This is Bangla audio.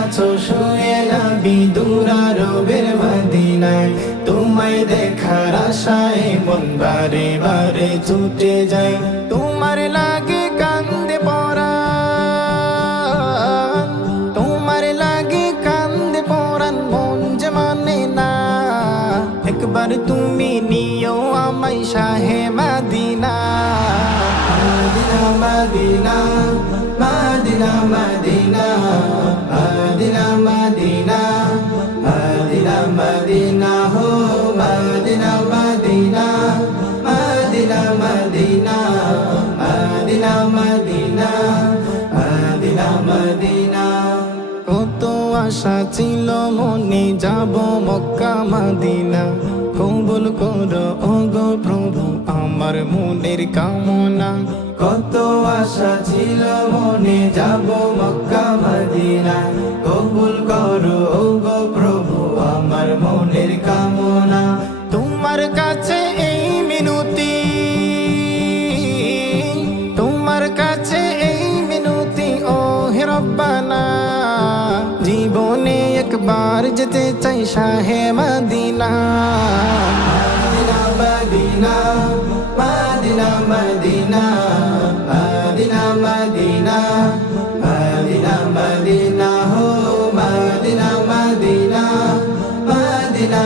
আছো শুয়ে নবী দুরারবের মদিনায়, তোমায় দেখার আশায় মন বারে বারে ছুটে যায়। তোমার লাগে কান্দে পরাণ, তোমার লাগে কান্দে পরাণ, মন যে মানে না। একবার তুমি নিও আমায় শাহে Medina. Medina Medina Medina Medina Medina Medina Medina Medina হো Medina Medina Medina Medina Medina Medina Medina Medina. কত আশা ছিল মনে যাব মক্কা মদিনা, কবুল করো ওগো প্রভু আমার মনের কামনা। কত আশা ছিল মনে যাব মক্কা মদিনা, কবুল করো ওগো প্রভু আমার মনের কামনা। তোমার কাছে এই মিনতি, তোমার কাছে এই মিনতি ও হে রব্বানা, জীবনে একবার যেতে চাই শাহে Medina. Medina Medina Medina Medina Medina Medina Medina হো মদিনা মদিনা মদিনা।